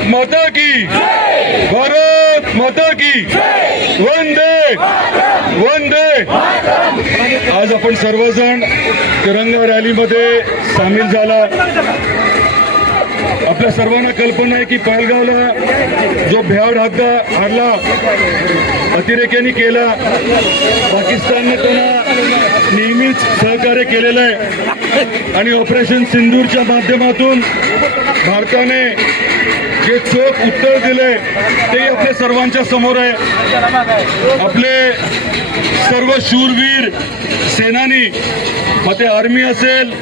माता की। भारत माता की। वंदे। वंदे। आज आपण सर्वजण तिरंगा रॅलीमध्ये सामील झाला. आपल्या सर्वांना कल्पना आहे की पहलगावला जो भ्याड हद्दा हल्ला अतिरेक्यांनी केला पाकिस्तानने त्यांना नेहमीच सहकार्य केलेलं आहे. आणि ऑपरेशन सिंदूरच्या माध्यमातून भारताने जे चोख उत्तर दिले ते आपल्या सर्वांच्या समोर आहे. आपले सर्व शूरवीर सेनानी मग ते आर्मी असेल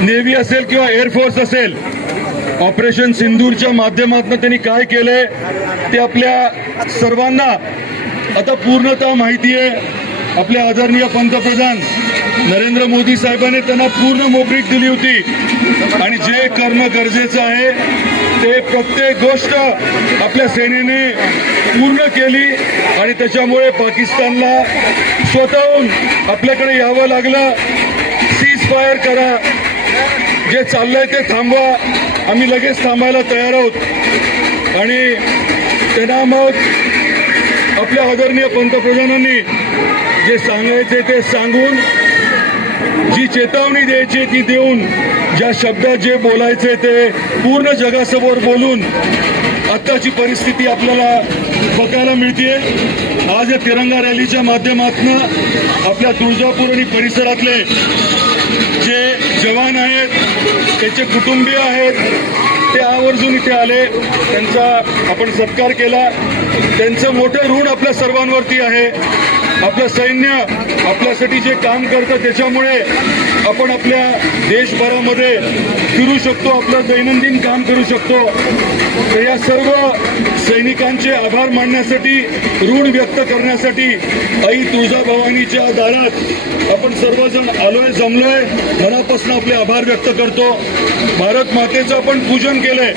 नेव्ही असेल किंवा एअरफोर्स असेल ऑपरेशन सिंदूरच्या माध्यमातून त्यांनी काय केलंय ते आपल्या सर्वांना आता पूर्णतः माहिती आहे. आपल्या आदरणीय पंतप्रधान नरेंद्र मोदी साहेबांनी त्यांना पूर्ण मोकळीक दिली होती. आणि जे करणं गरजेचं आहे ते प्रत्येक गोष्ट आपल्या सेनेने पूर्ण केली आणि त्याच्यामुळे पाकिस्तानला स्वतःहून आपल्याकडे यावं लागलं. सीज फायर करा. जे चाललंय ते थांबवा. आम्ही लगेच थांबायला तयार आहोत. आणि त्यांना मग आपल्या आदरणीय पंतप्रधानांनी जे सांगायचे ते सांगून जी चेतावणी द्यायची ती देऊन ज्या शब्दात जे बोलायचे ते पूर्ण जगासमोर बोलून आत्ताची परिस्थिती आपल्याला बघायला मिळते आज या तिरंगा रॅलीच्या माध्यमातून आपल्या तुळजापूर आणि परिसरातले जे जवान आहेत त्याचे कुटुंबीय आहेत ते आवर्जून इथे आले. त्यांचा आपण सत्कार केला. त्यांचं मोठं ऋण आपल्या सर्वांवरती आहे. आपलं सैन्य आपल्यासाठी जे काम करतं त्याच्यामुळे आपण आपल्या देशभरामध्ये फिरू शकतो आपलं दैनंदिन काम करू शकतो. तर या सर्व सैनिकांचे आभार मानण्यासाठी ऋण व्यक्त करण्यासाठी आई तुळजाभवानीच्या दारात आपण सर्वजण आलोय जमलोय. मनापासून आपले आभार व्यक्त करतो. भारत मातेचं आपण पूजन केलंय.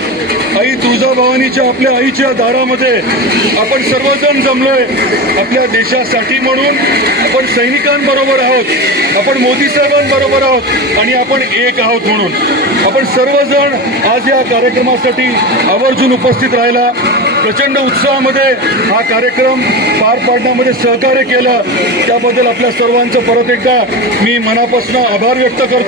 आई तुळजाभवानीच्या आपल्या आईच्या दारामध्ये आपण सर्वजण जमलोय आपल्या देशासाठी म्हणून. आपण सैनिकांबरोबर आहोत आपण मोदी साहेबांबरोबर आहोत आणि आपण एक आहोत म्हणून. आपण सर्वजण आज या कार्यक्रमासाठी आवर्जून उपस्थित राहिला. प्रचंड उत्साहामध्ये हा कार्यक्रम पार पाडण्यामध्ये सहकार्य केलं. त्याबद्दल आपल्या सर्वांचं परत एकदा मी मनापासून आभार व्यक्त करतो.